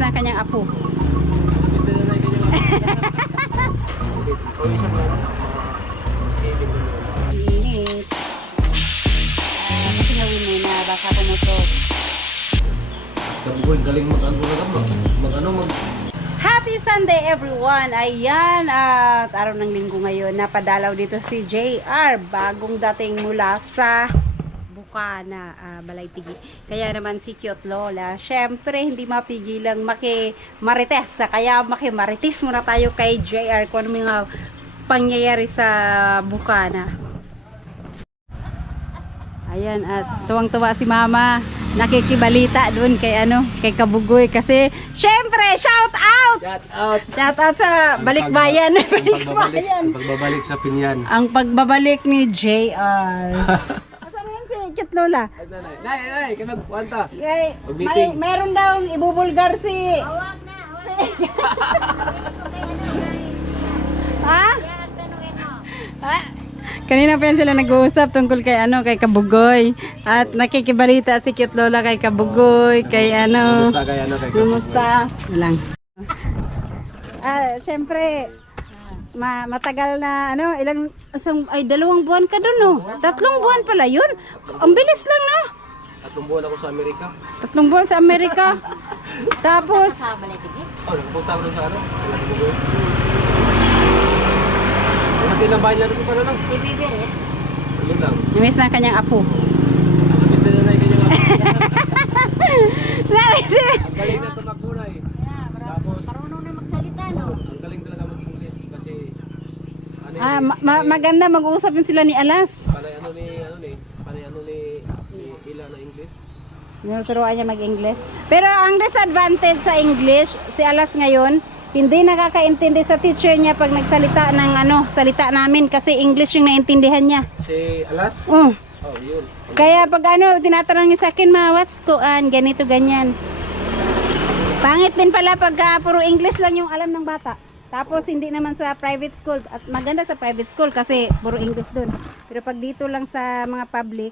Namiss na kanyang apo. Miss na lang kanyang apo. Kung isang mga saving ko yun. Init. Kasi gawin mo na baka pumutok. Kabugoy, galing mag-ano. Happy Sunday everyone! Ayan, at araw ng linggo ngayon, napadalaw dito si JR, bagong dating mula sa Bukana, Balaytigi. Kaya naman si Cute Lola, syempre hindi mapigilang makimarites, kaya makimarites muna tayo kay JR kung ano mga pangyayari sa Bukana. Ayan, at tuwang-tuwa si Mama, nakikibalita doon kay kay Kabugoy kasi syempre shout out! Shout out sa Balikbayan. Ang pagbabalik sa Pinyan. Ang pagbabalik ni JR. Asa mo yan si Cute Lola? Nay, kaya magpuanta. Meron daw ibubulgar si... Ha? Kanina pa yan sila nag-uusap tungkol kay kay Kabugoy. At nakikibalita si Cute Lola kay Kabugoy, kay Kumusta kay kay Kumusta? Walang. Syempre matagal na ay 2 buwan ka doon, no? 3 buwan pala 'yun. Ang bilis lang, no? 3 buwan ako sa Amerika. 3 buwan sa Amerika. Tapos nagpunta ako sa Ilang bahay na rin pa lang. si Bibi Ritz. Ano lang. Namiss na kanyang apo. Miss na lang kanyang apo. Namiss. Ang galing na tumakbunay. Tapos, Marunong na magsalita, no? ang galing talaga mag-English kasi Maganda mag-uusap yun sila ni Alas. panay ni Ila na English. Tinuturuan niya mag-English. Pero ang disadvantage sa English, si Alas ngayon, hindi nakakaintindi sa teacher niya pag nagsalita ng salita namin kasi English yung naintindihan niya. Si Alas? Oh. Oh, yun. Kaya pag tinatanong niya sa akin, what's kuan, ganito, ganyan. Pangit din pala pag puro English lang yung alam ng bata. Tapos hindi naman sa private school. At maganda sa private school kasi puro English dun. Pero pag dito lang sa mga public,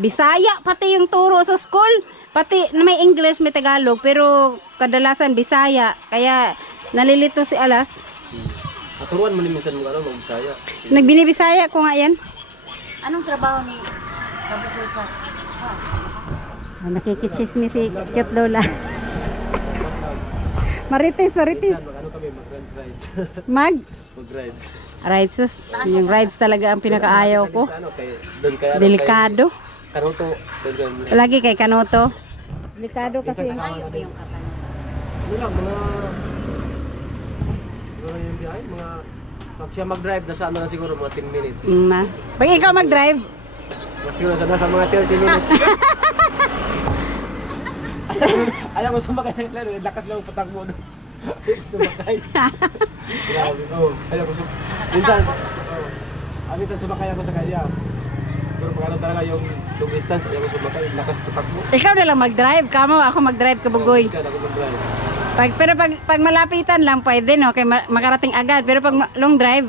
Bisaya pati yung turo sa school. Pati may English, may Tagalog, pero kadalasan Bisaya. Kaya nalilito si Alas. Maturuan mo ni minsan mo mag-Bisaya. Nagbinibisaya ko nga yan. Anong trabaho ni Kabugoy sa... Nakikichismi si Cute Lola. Marites. Ano kami, mag-rides. Mag-rides. Rides, sus. Yung rides talaga ang pinakaayaw ko. Delikado. Kanoto. Lagi kay Kanoto. Delikado kasi. Layo ba yung kakano? Ano lang, pag siya mag-drive, nasa na siguro mga 10 minutes. Pag ikaw mag-drive, Siguro nasa mga 30 minutes. Ayaw ko sumakay sa klaro, lakas lang patak mo doon. Sumakay. Grabe, ayaw ko sumakay. Minsan sumakay ako sa kanya. Pero pag talaga yung long distance, ayaw ko sumakay, lakas patak mo. ikaw na lang mag-drive. Kamo, ako mag-drive, Kabugoy. Ikaw, ako mag-drive. Pero pag malapitan lang, pwede, no? Kaya makarating agad. Pero pag long drive,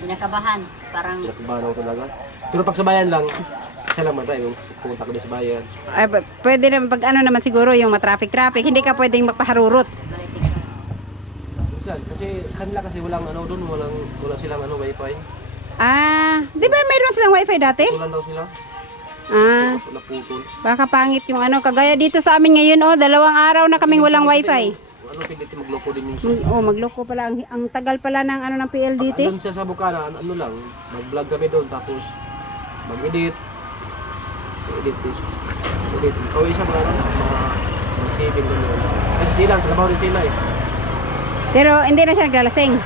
Pinakabahan. Parang... Nakabahan ako talaga. Pero pag sa bayan lang, siya lang mag-drive. Pumunta ko din sa bayan. pwede naman pag naman siguro yung matraffic. Hindi ka pwedeng magpaharurot. Kasi sa kanila kasi walang doon, wala silang wifi. Di ba mayroon silang wifi dati? Wala daw sila. Naputol. Baka pangit yung kagaya dito sa amin ngayon, 2 araw na kaming walang wifi. Pwede magloko din minsan. Magloko pala. Ang tagal pala ng ng PLDT. Doon siya sa Bukana, lang, mag-vlog kami doon, tapos mag-edit. Edit. Kawin siya mga saving doon yun. Kasi silang, trabaho din sila eh. Pero hindi na siya naglalasing.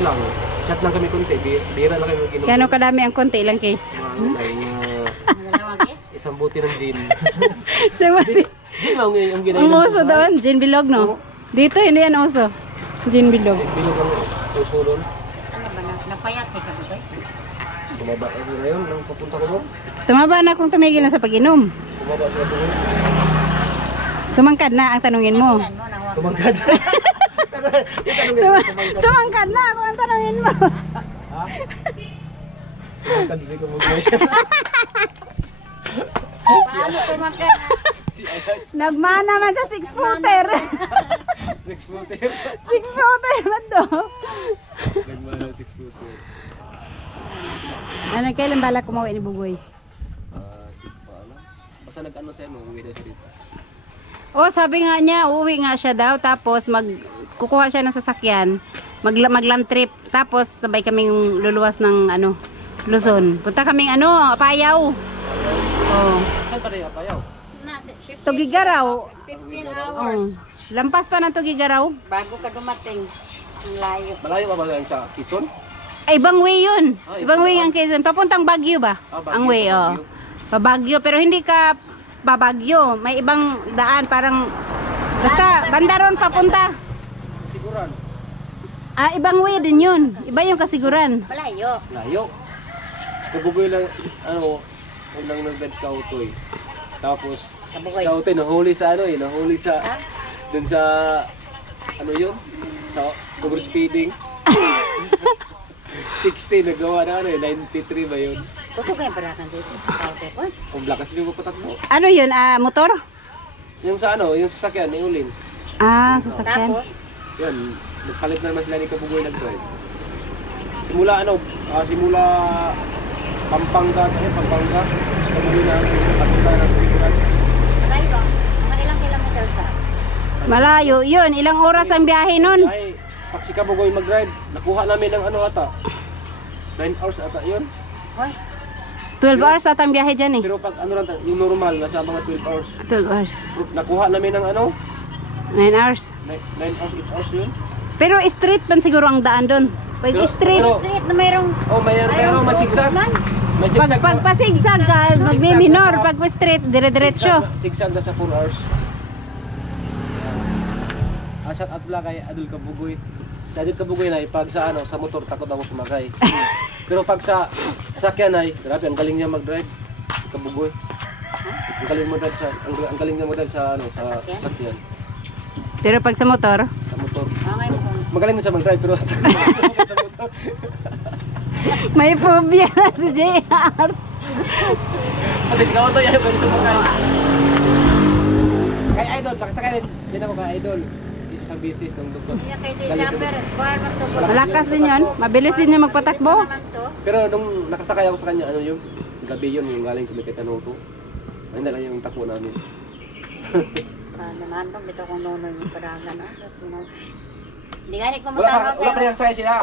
Lang, chat lang kami kunti, bira lang kami mag-inom. Kano kadami ang konti ilang case. Dalawang is? Isang buti ng gin. Gin lang ang ginagawa. Ang uso doon, gin bilog, no? Dito hindi yan uso. Gin bilog. Bilog ang uso doon. Ano ba? Napayat si Kabugoy? Tumaba ako ngayon, nang papunta ko doon. Tumaba na kung tumigil na sa pag-inom. Tumaba siya doon. Tumangkad na ang tanungin mo. Ilan mo nang Tumangkad. Tumangkad na kung ang tanungin mo. Ha? Tumangkad si Kabugoy. Paano tumangkad? Nagmana man sa 6-footer. 6-footer. 6-footer man to. Nagmana 6-footer. Ano, kailan bala kumawi ni Bugoy? Di pa alam. Basta nag-ano sa'yo, uuwi na siya dito. Oh, sabi nga niya, uuwi nga siya daw. Tapos kukuha siya ng sasakyan. Mag-land trip. Tapos sabay kaming luluwas ng Luzon. Punta kaming Payaw. Oh. Saan pa rin Apayaw? Nasa 15 Tugigaraw. 15 Oh. hours. Lampas pa ng Tugigaraw. Bago ka dumating. Ang layo. Malayo pa ba yan sa Quezon? Ay, ibang way yun. Ah, Ibang way ibang- ang Quezon. Papuntang Baguio ba? Baguio, Ang way, oh. Baguio. Babagyo. Pero hindi ka babagyo. May ibang daan. Parang, basta, bandaron papunta. Siguran. Ah, ibang way din yun. Iba yung kasiguran. Malayo. Layo. Sa Kabugoy lang, unang nag-bed ka utoy. Tapos, Kabugoy. sa utoy, nahuli sa nahuli sa, dun sa, yun? Sa overspeeding. 60, nagawa na 93 ba yun? Tuto kayo barakan dito. Sa Tepos. Kung lakas din mo patakbo. Ano yun? Motor? Yung sa yung sasakyan, iulin. Ah, sasakyan. Tapos, Yan, nagpalit na naman sila ni Kabugoy nag-drive. Simula simula Pampanga, Pampanga. Kabugoy na pagpunta ng siguran. malayo ba? Mga ilang kilometer sa? Malayo. Yun, ilang oras ang biyahe nun? Ay, pag si Kabugoy mag-drive, nakuha namin ng ata. 9 hours ata yun. Hoy, 12 hours at ang biyahe dyan eh. Pero pag yung normal, nasa mga 12 hours. 12 hours. Nakuha namin ng 9 hours. 9 hours, 8 hours yun. Pero straight man siguro ang daan doon. Pag Pero- straight, pero- street na mayroong Oh, pero masigsag. May pag sigsag. pagpasigsag ka, magmi-minor. Pag straight, dire-diretso. Sigsag na sa 4 hours. Asat at pala kay Adol Kabugoy. Sa Adol Kabugoy na pag sa motor takot ako sumakay. Pero pag sa sakyan ay grabe ang galing niya mag-drive. Kabugoy. Ang galing mo drive ang galing niya mag-drive sa sa Sasakyan? sakyan, Pero pag sa motor, sa motor. okay mo kung Magaling na siya mag-drive pero sa motor. may phobia na si JR. Pati si Kaoto yan pwede sumakay. Kay Idol, nakasakay din ako kay Idol. Isang bisis ng doktor. kaya kay si Jumper, kuhaan man to. Malakas din yun. Mabilis din yung magpatakbo. Naman to. Pero nung nakasakay ako sa kanya, yun? Gabi yun, yung galing kami kay Tanuto. Ayun na lang yung takbo namin. Naman to, dito kong nonoy yung paragan. Tapos, hindi nga ni Wala kumutaraw pa rin sakay sila.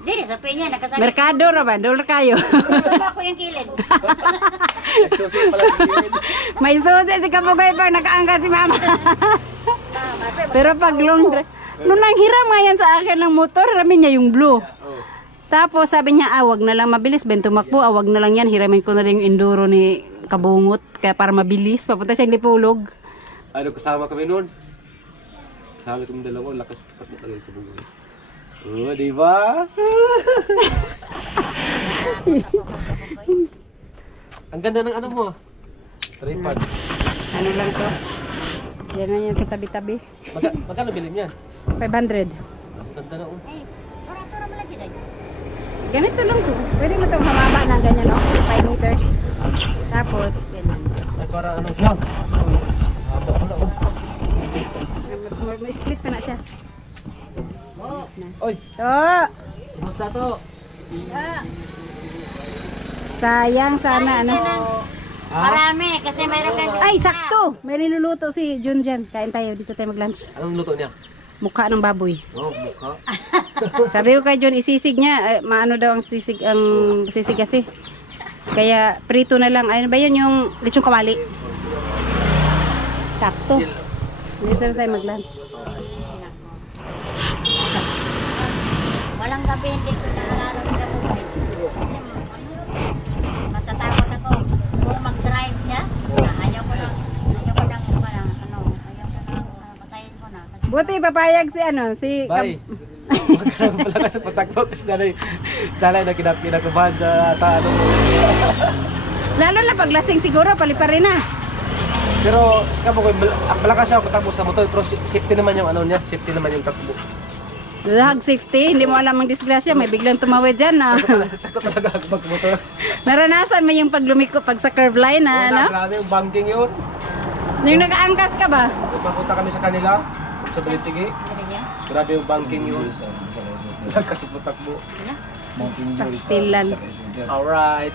Dili, sa pinya, nakasakit. Merkado ra ba? Dolar kayo. Sama ko yung kilid. Ay, susi pala si David. May susi si Kabugoy pag nakaangkat si mama. Pero pag long drive, nung nanghiram nga yan sa akin ng motor, ramin niya yung blue. Oh. Tapos sabi niya, wag na lang mabilis, Ben tumakbo, wag na lang yan, hiramin ko na lang yung enduro ni Kabungot, kaya para mabilis, papunta siyang Lipulog. Ano, kasama kami noon. Kasama kami dalawa, lakas patak mo talaga Kabugoy. Oh, di ba? Ang ganda ng mo. Tripod. Ano lang to? Yan na yan sa tabi-tabi. Magkano bilhin yan? 500. Ang ganda na Ay, tura-tura mo lagi dahil. Ganito lang to. Pwede mo itong hamaba ng ganyan, no? 5 meters. Tapos, ganyan. Ay, para ano lang. Haba pala, oh. May split pa na siya. Oy, Oh, kumusta to? sayang sana ano. Marami, kasi mayroon kang... Ay, sakto! May niluluto si Jun dyan. Kain tayo, dito tayo mag-lunch. Anong luto niya? Mukha ng baboy. Oh, mukha. Sabi ko kay Jun, isisig niya. Maano daw ang sisig kasi. Kaya prito na lang. Ayun ba yun yung lechong kawali? Sakto. Dito na tayo mag-lunch. Walang gabi, hindi ko naalala sa Kabugoy. Kasi matatakot ako. Kung mag-drive siya, ayaw ko lang patayin ko na. Kasi Buti papayag si Bye. Magkaroon pala ka sa patakbo kasi dalay na kinakabahan sa ano. Lalo na paglasing siguro, paliparin na. Pero sika mo, malakas siya patakbo sa motor pero safety naman yung ano niya, safety naman yung takbo. Hug safety, hindi mo alam ang disgrasya, may biglang tumawid dyan na. Takot talaga ako magmotor. Naranasan mo yung paglumiko pag sa curve line na, Una, ano? grabe yung banking yun. Yung nag-aangkas ka ba? Nagpapunta kami sa kanila, sa Balitigi. Grabe yung banking yun. Nagkasiputakbo. Pastilan. Alright.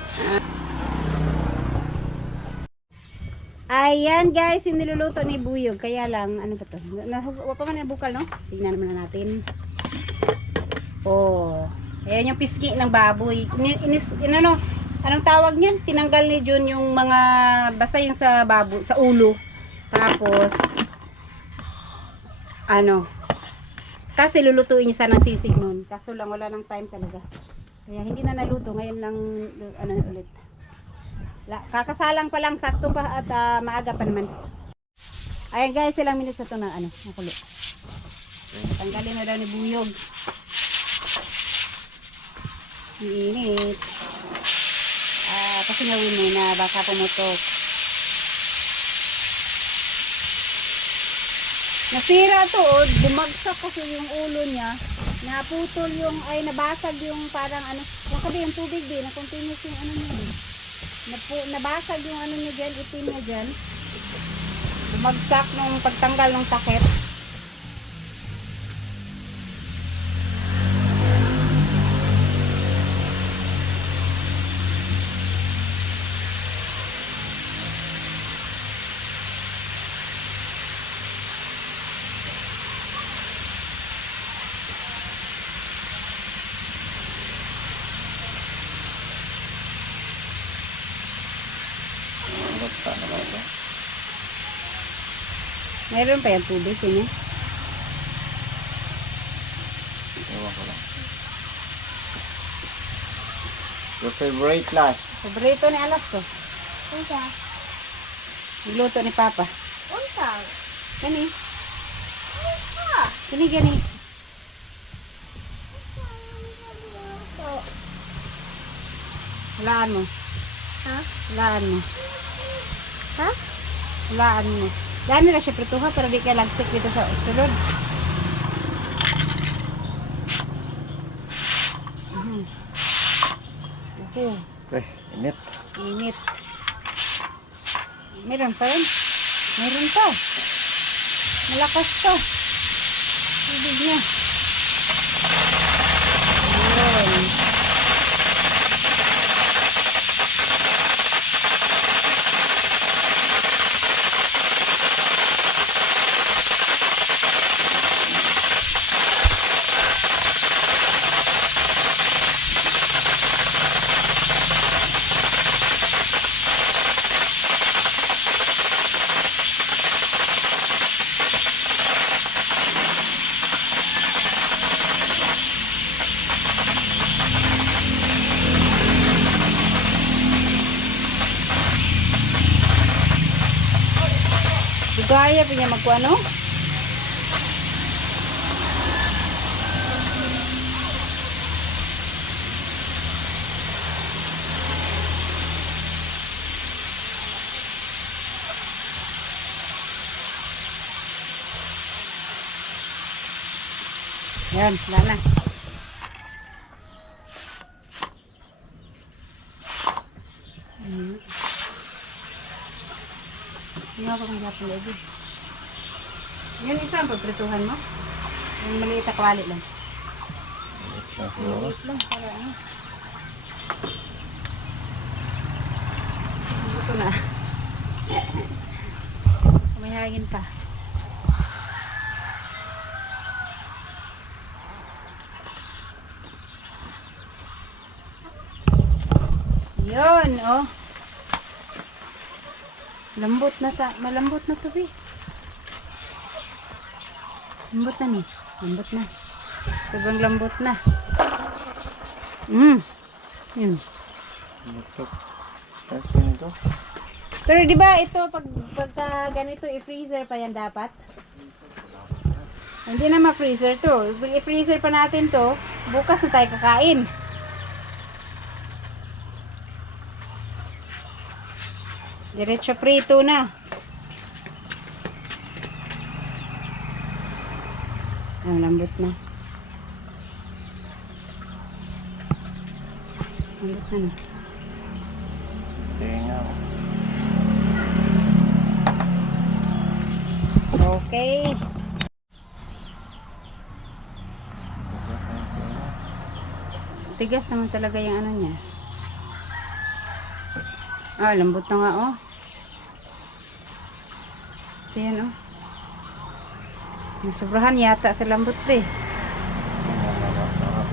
Ayan guys, yung niluluto ni Buyog. Kaya lang, ano ba to? Huwag pa man nabukal, no? Tignan naman natin. Oh. Ayan yung piski ng baboy. Anong tawag niyan? Tinanggal ni Jun yung mga, basta yung sa baboy, sa ulo. Tapos, kasi lulutuin niya sana ng sisig nun. Kaso lang, wala nang time talaga. Kaya hindi na naluto. Ngayon lang, ulit. Kakasalang pa lang, sakto pa at maaga pa naman. Ayan guys, ilang minutes na ito na nakulo. Tanggalin na daw ni Buyog. Ang init. Kasi ngawin mo na baka pumutok. Nasira to, bumagsak kasi yung ulo niya. Naputol yung, nabasag yung parang kasi yung tubig din, na-continuous yung niya. Nabasag yung niya dyan, itim niya dyan. Bumagsak nung pagtanggal ng takip. Mayroon pa yung tubig yun eh. Ewan ko lang. Your favorite last? Paborito ni alas ko. Unsa? Nagluto ni Papa. Unsa? Gani. Unsa? Gani. Hulaan mo. Ha? Hulaan mo. Ha? Hulaan mo. Dami na siya prituha pero di ka lagsik dito sa sulod. Okay, init. Init. Meron pa rin. Meron pa. Malakas to. Tubig niya. Ayun. Gaya pa niya magkuano? Yan, wala na. Hindi ako kung gapon lagi. Yan isa ang pagprituhan mo. Yung maliit na kwali lang. Maliit lang para Ito na. May hangin pa. Yun, oh. Malambot na to, eh. Lambot na ni. Lambot na. Sobrang lambot na. Yun. Pero di ba ito pagka ganito i-freezer pa yan dapat? Hindi na ma-freezer to. I-freezer pa natin to. Bukas na tayo kakain. Diretso prito na. Lambot na. Lambot na. Okay. Tigas naman talaga yung ano niya. Ah, lambot na nga oh. Ayan oh. Sobrahan yata sa lambot pa eh. Masarap.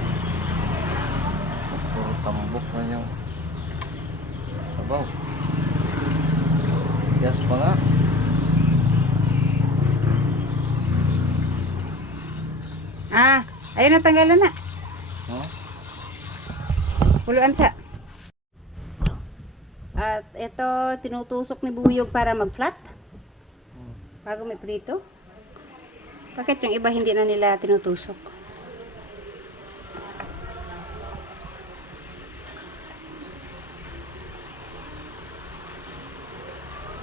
Puro tambok na yung sabaw. Yes pa nga. Ah, ayun natanggalan na. Huh? Puluan sa. At ito, tinutusok ni Buyog para mag-flat. Bago may prito. Bakit yung iba hindi na nila tinutusok?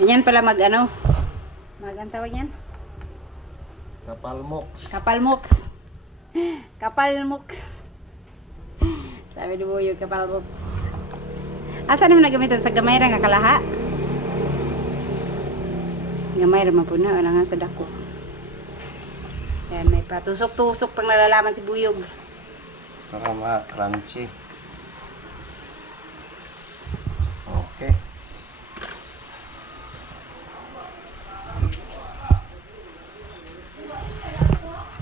Ganyan pala mag ano? Ang tawag yan? Kapalmoks. Kapalmoks. Kapalmoks. Sabi ni Buyog, kapalmoks. Asa naman nagamitan sa gamay ra nga kalaha? Gamay ra man po na, wala nga sa dako. Yan, may patusok-tusok pang nalalaman si Buyog. Para ma-crunchy. Okay.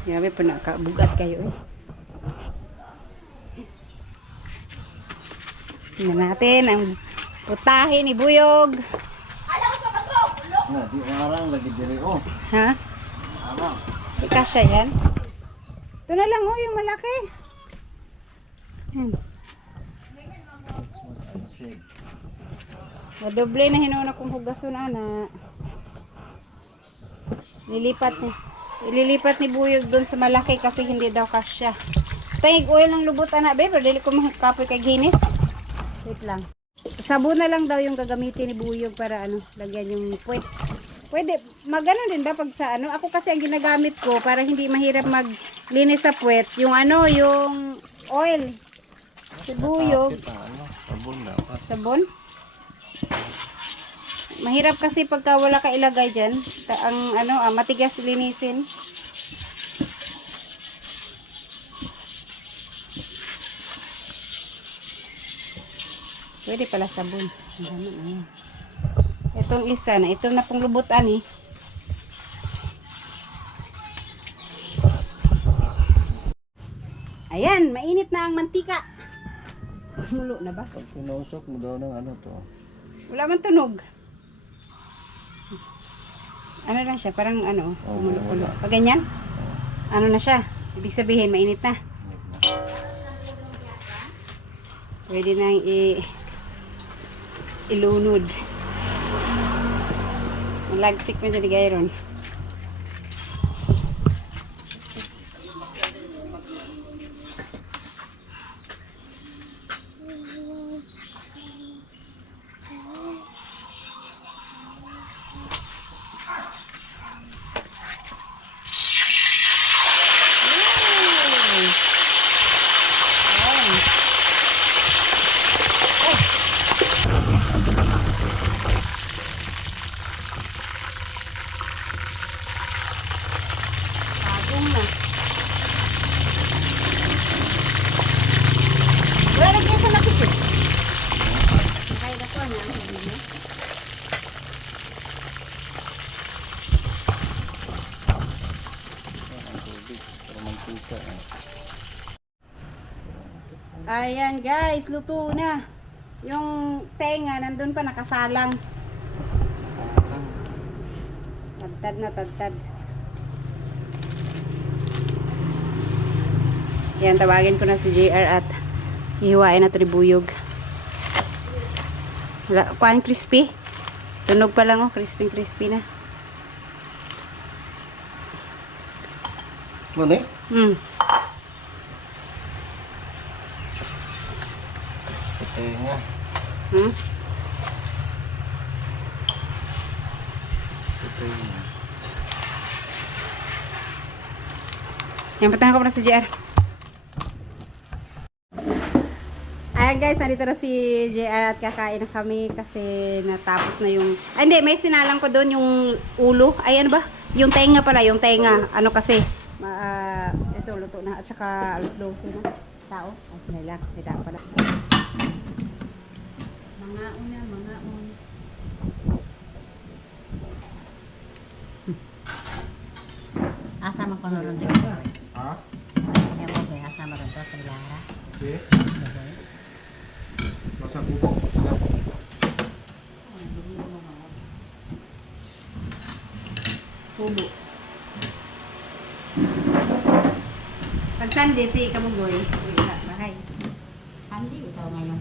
Grabe po nakabugat kayo eh. Tingnan natin ang putahe ni Buyog. Na, di arang lagi diri oh. Ha? Arang. Ikasya yan. Ito na lang oh, yung malaki. Yan. Sige. Nadoble na hinuna kong hugason ana. Ililipat ni Buyog doon sa malaki kasi hindi daw kasya. Tayig oil ng lubot ana be, pero dili ko makapoy kay ginis. Wait lang. Sabon na lang daw yung gagamitin ni Buyog para ano, lagyan yung puwet. Pwede, magano din ba pag sa ano? Ako kasi ang ginagamit ko para hindi mahirap maglinis sa puwet, yung ano, yung oil. Si Buyog. Ano? Sabon na. Sabon? Mahirap kasi pagka wala ka ilagay dyan. Ang ano, matigas linisin. Pwede pala sabon. Ang dami, ayan. Itong isa na, ito na pong lubutan eh. Ayan, mainit na ang mantika. Mulo na ba? Pag pinusok mo daw ng ano to. Wala man tunog. Ano na siya, parang ano, Oh, kumulo-kulo. wala. Pag ganyan, ano na siya? Ibig sabihin, mainit na. Pwede nang ilunod. Malagsik mo dyan ni Gayron. Bagong na. Wala na siya nakisip. Kaya na ko niya. Ang tubig. Para mantika. Ayan guys, luto na. Yung tenga nandun pa nakasalang. Tadtad na tadtad. Yan, tawagin ko na si JR at hihiwain na ito ni Buyog. Kuhaan crispy. Tunog pa lang oh, crispy na. Ano eh? Tenga. Tenga. Yan, patahan ko na si JR. Ayan guys, nandito na si JR at kakain na kami kasi natapos na yung... Ay, hindi, may sinalang ko doon yung ulo. Ayan ba? Yung tenga pala, yung tenga. Ano kasi, ito, luto na. At saka alas 12 na. Tao? Ay, nila. May tao pala. Mga una, mga un. Asa man ko ron sa Ha? Kaya mo kaya asa man ron to sa Lara. Okay. Masa bubok. Pubo. Pag Sunday, si Kabugoy. Uy, bahay. Hindi ito ngayon.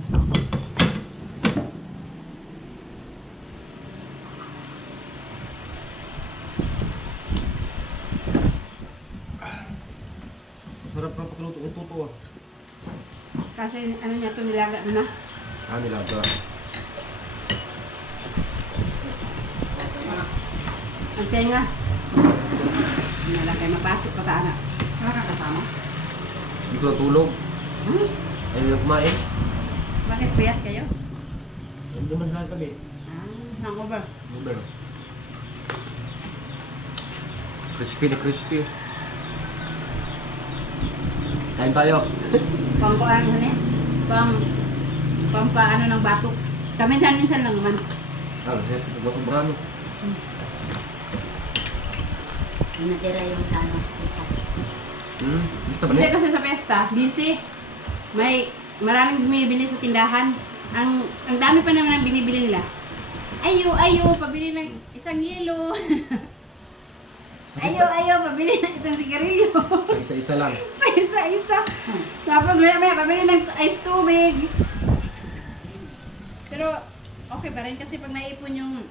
Sarap ng pagluto. Ito to. Kasi ano niya ito, nilaga na. Ah, nilaga. Ang tenga. Nalagay mapasok pa taana. Wala ka kasama? Hindi ko natulog. Hmm? Ayaw na kumain. Bakit puyat kayo? Hindi man saan kami. Hangover. Uber. Crispy na crispy. Kain tayo. Pangkuan ano eh. Pampaano ng batok. Minsan lang naman. Ah, nagbasobrano. Natira yung ano. Gusto ba Hindi niya? kasi sa pesta, busy. Maraming bumibili sa tindahan. Ang dami pa naman ang binibili nila. Ayo, pabili ng isang yelo. Ayo, pabili ng isang sigarilyo. Isa-isa lang. Isa-isa. Tapos maya, pabili ng ice tubig. Pero, okay pa rin kasi pag naipon yung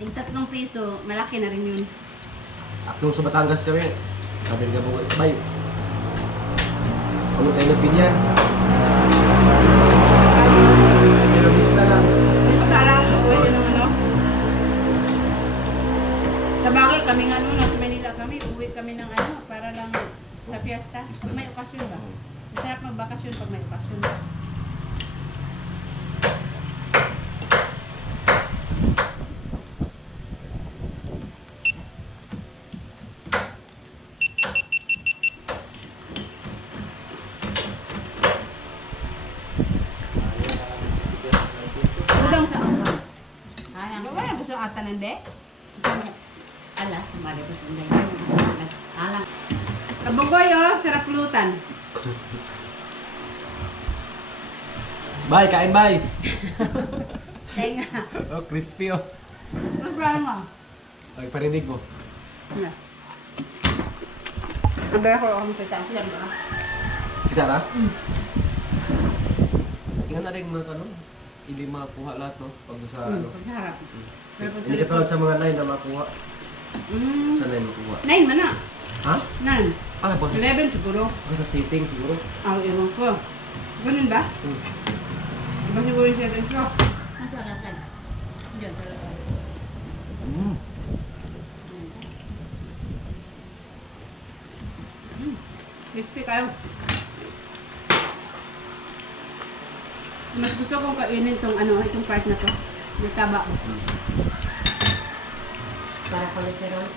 3 piso, malaki na rin yun. Nung sa Batangas kami, sabi nga buhay, bay. Ang tayo ng pinyan. Pero lista lang. Gusto lang, uwi ng ano. Sa bagay, kami nga nung nasa Manila kami, uwi kami ng ano, para lang sa fiesta. Pag may okasyon ba? Masarap magbakasyon pag may okasyon. Udang sa ang Ayan. Gawa na gusto ata ng be? Alas, sumali ko sa ganyan. Alang. Kabugoy oh, sarap lutan. Bay, kain bay. Tenga. Oh, crispy oh. Mas parang mo. Ay, parinig mo. Ang baya ko ang kita. Siya ba? Kita na? Tingnan na rin mga ano, hindi makuha lahat no, pag sa ano. Pagharap. Pero pag Hindi ka tulad sa mga 9 na makuha. Sa 9 makuha. 9 man na. Ha? 9. Ah, pag 11 siguro. sa sitting siguro. Ewan ko. Ganun ba? Iba siguro yung 7 ko. Ano alasan? Diyan talaga. Crispy kayo. Mas gusto kong kainin itong ano, itong part na to. May taba. Para kolesterol.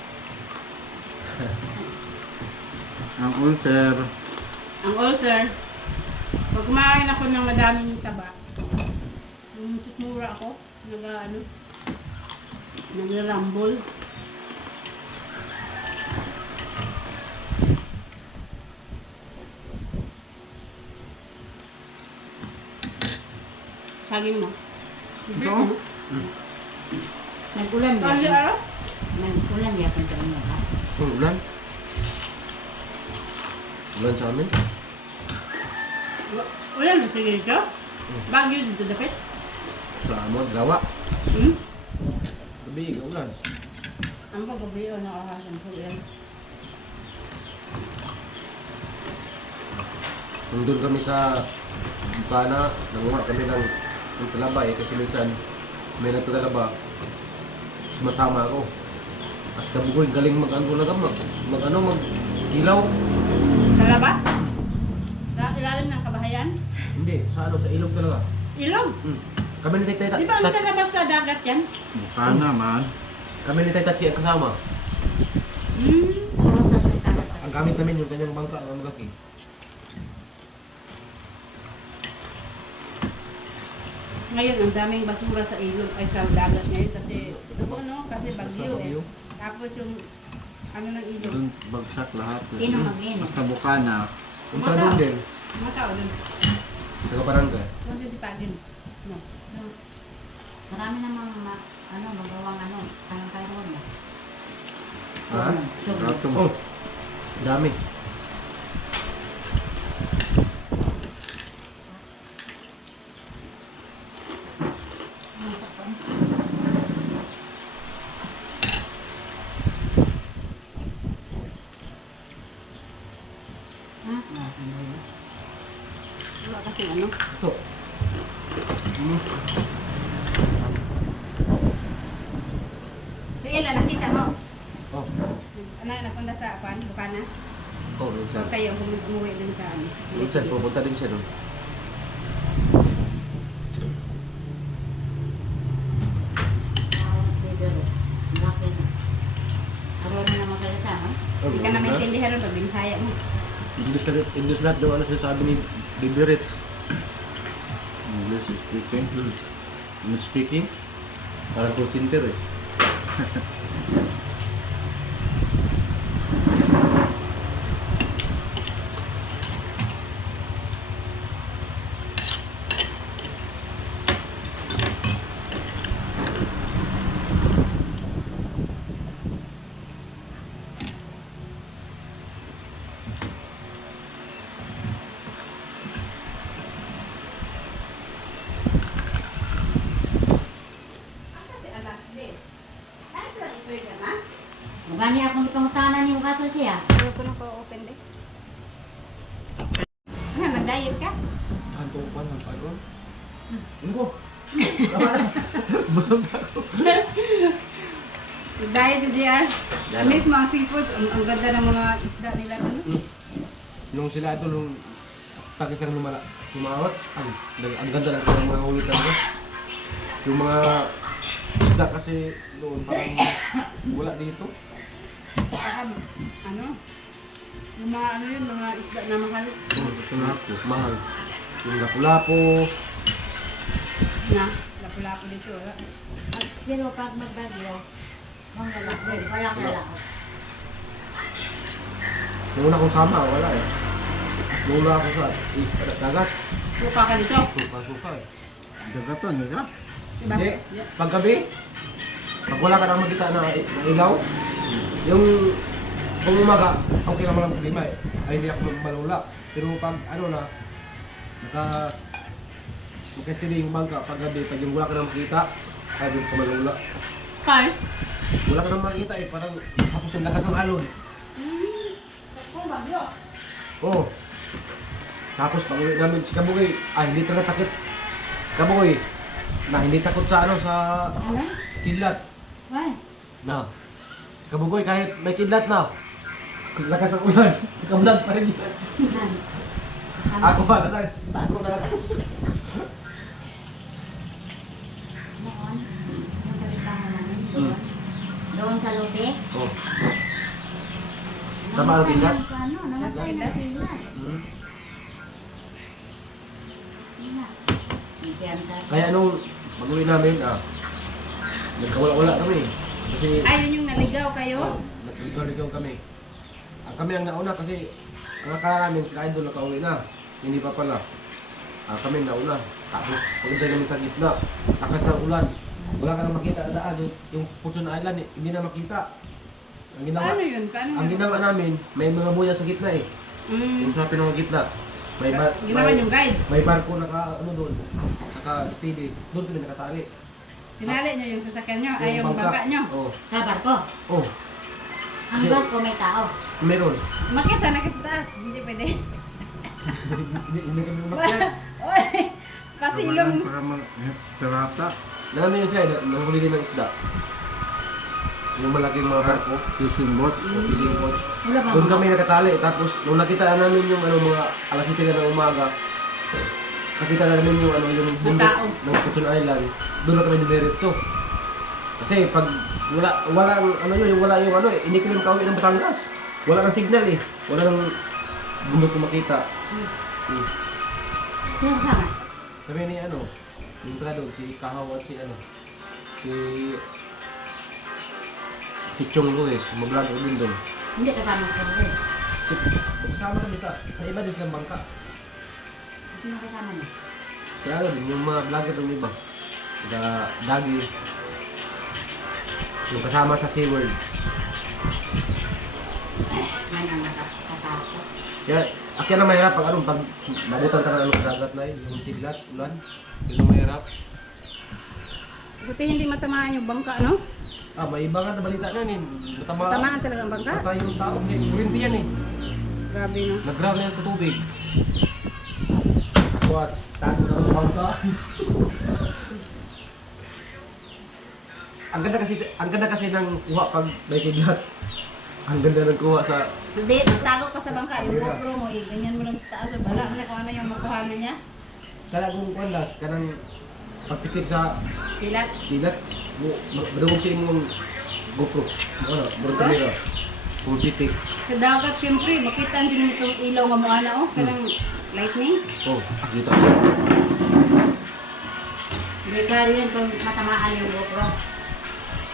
Ang ulcer. Ang ulcer, pag kumain ako ng madaming taba, yung sikmura ako, nagrarambol. Saging mo. Ito? Nag-ulan Kali yan. araw? Nag-ulan yan kung saan mo. Ulan? Ulan sa amin? Wala na sige dito. Bagyo dito dapat. Sa amon, gawa. Gabi, ulan. Ang paggabi o nakakasan ko yan. Nandun kami sa Bukana, nanguha kami ng talaba kasi minsan may nagtatalaba. Sumasama ako. As kabugoy, galing mag-ano talaga, mag-ilaw. Talaba? Sa ilalim ng kabahayan? Hindi, sa ilog talaga. Ilog? Kami ni Tayta. Di ba ang talaba sa dagat yan? Mukha naman. Kami ni Tayta siya kasama. Puro sa tagat. Ang gamit namin yung kanyang bangka, ang malaki. Ngayon, ang daming basura sa ilog ay sa dagat ngayon kasi ito po no, kasi bagyo eh. bagyo. Tapos yung ano ng ilog. Doon bagsak lahat. Sino maglinis? Basta Bukana. Punta doon din, Mga tao dun. sa barangay. Kung sisipagin. No. Marami namang magawang kanang kairon mo. Ha? Rato mo. Oh, dami. Wala kasi ano. Ito. Hmm. Si Ella, nakita mo. Oh, Ano, napunta sa Bukana? oh, minsan. O kayo umuwi din sa ano? Minsan, pupunta din siya doon. Hindi ka na maintindihan rin pag binhaya mo. English lahat daw ano sinasabi ni Bibi Ritz. English speaking. English speaking. Parang call center eh. Kasi alas din. Ay, sa ito yun na? Mugani akong ipangutanan ni Mukasa siya. Pero ko na open din. Ah, mag-diet ka? Kanto ko ng pagod. Ano ko? Busog na ako. Mag-diet si JR. Miss mo ang seafood. Ang ganda ng mga isda nila. Ano? Nung sila ito, nung tagis lang lumawat, ang ganda lang ng mga ulit talaga. Yung mga isda kasi noon parang wala dito. Saka, ano? Yung mga ano yun, mga isda na mahal. Mahal. Yung lapu-lapu. Na, lapu-lapu dito. Wala. Pero pag magbagyo, manggalak din. Wala ka lang. Nung una kong sama, wala eh. Nung una ako sa dagat, Buka ka dito. suka-suka eh. Dagat to, hirap. Diba? Hindi, Yeah. paggabi, pag wala ka nang makita na ilaw, yung kung umaga, okay naman ang problema eh. Ay hindi ako malula. Pero pag ano na, magkastili yung bangka, paggabi, pag yung wala ka nang makita, ay doon ka malula. Kay? Wala ka nang makita eh, parang tapos yung lakas ng alon. Kung bagyo. Oo. Tapos pag uwi namin si Kabugoy, ay hindi talaga takot. Kabugoy, na hindi takot sa ano, sa Ano? kidlat. Why? Na. Si Kabugoy kahit may kidlat na. Lakas ng ulan, si Kabulag pa rin yan. Ako ba, tatay? Ako talaga. Noon, yung kalitangan namin doon. Doon sa lote. Oh. Tama ang kidlat? Ano, namatay na sila. Hmm. Kaya Kaya nung pag-uwi namin, nagkawala-wala kami. Kasi, Ayun yung naligaw kayo? nagkaligaw kami. Kami ang nauna kasi ang akala namin sila idol nakauwi na. Hindi pa pala. Kami ang nauna. Tapos pagdating namin sa gitna, takas ng ulan. Wala ka na makita na daan. Yung Fortune Island, hindi na makita. Ang ginawa, Paano yun? Paano ang yun? ginawa namin, may mga buya sa gitna eh. Mm. Yung sa pinong gitna. Ginawa yung guide. may barko naka ano doon, naka-steady. Doon kami nakatali. Tinali nyo yung sasakyan nyo, ay yung bangka nyo. Oh. sa barko. Oh, Ang Kasi- barko may tao. meron. Makit sana kasi sa taas. Hindi pwede. Hindi kami umakyat. Oy! Kasi ilong. Para pirata. Ano yun siya, nanghuli din ng isda. Yung malaking mga barko, Fishing boat. o fishing boat. Wala bang Doon kami nakatali. Tapos nung nakita namin yung ano, mga alas 7 na ng umaga, nakita namin yung ano yung bundok tao. ng Fortune Island. Doon na kami dumiretso. Kasi pag wala yung ano eh, hindi ko yung kauwi ng Batangas. Wala nang signal eh. Wala nang bundok ko makita. Sino kasama? Kami ni ano, yung tala doon, si Kahaw at si ano, si Chong Luis, mag-vlog din doon. Hindi kasama sa kapatid. Kasama kami sa iba din silang bangka. Sino kasama niya? Kaya ano din, yung mga vlogger ng iba. Dagi. Yung kasama sa SeaWorld. May ang nakatakot. Kaya, akya na mahirap pag pag mabutan ka na ng dagat na yun, yung tiglat, ulan. Yun ang mahirap. Buti hindi matamaan yung bangka, no? May iba nga na balita na yun. Tamaan talaga ang bangka? Patay yung tao. Kurinti yan eh. Grabe, no? Nag-ground yan sa tubig. What? Tago na sa bangka. Ang ganda kasi ng kuha pag may kidlat. Ang ganda ng kuha sa... Hindi, magtago ka sa bangka. Yung GoPro mo, ganyan mo lang taas sa bala. Kung ano yung makuhanan niya? Talagang kuwandas, kanang pagpitik sa Pilat. kidlat. Madugog sa imong GoPro. Ano, burong kamera. Kung pitik. Sa dagat, syempre, makita din mo itong ilaw nga mukha na, oh. Kanang lightning. Oh, dito. Hindi ka yun kung matamaan yung GoPro.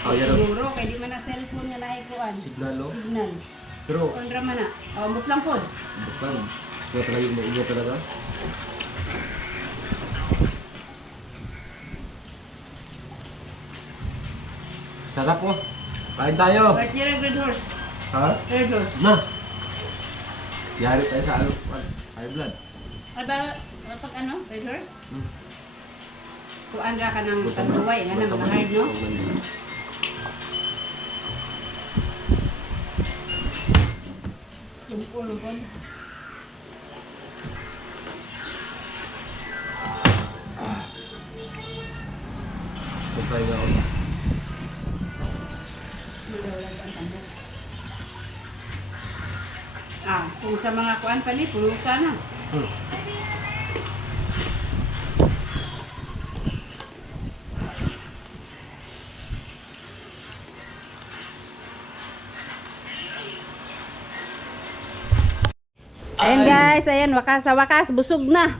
Oh, yan o. Siguro, kaya di man na cellphone nga naikuan. Signal o. Signal. Pero, Kondra man na. Ambot lang po. bukan. Kaya talaga yung maingay talaga. Sarap po. Kain tayo. Birthday ng Red Horse. Ha? Red Horse. Na. Yari tayo sa ano. High blood. Ay ba, pag ano, Red Horse? Hmm. Kuan ra ka ng tanduway, nga na mga hard, no? Lumpon. Pagkain nga ako. Kung sa mga kuan pa ni, pulutan na. Hmm. Ayan guys, ayan, sa wakas, busog na.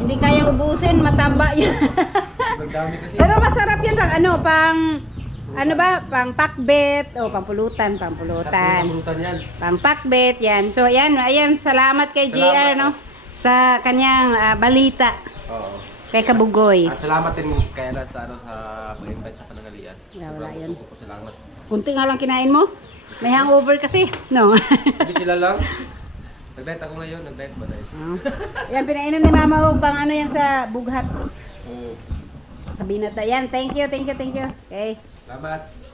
Hindi kayang ubusin, mataba yun. Nagdami kasi. Pero masarap yun pang ano, pang pakbet, o pampulutan. Pulutan yan. Pang pakbet, yan. So ayan, salamat kay JR, Salamat. no? Sa kanyang balita Oo. kay Kabugoy. At salamat din kay Alas sa pag-invite sa panangalian. Wala yan. Salamat. Kunti nga lang kinain mo. May hangover kasi, no? Hindi sila lang. Nag-diet ako ngayon, nag-diet ba na Yan, pinainom ni Mama Hug, pang ano yan sa bughat. Oo. Sabi na to. Yan, thank you. Okay. Salamat.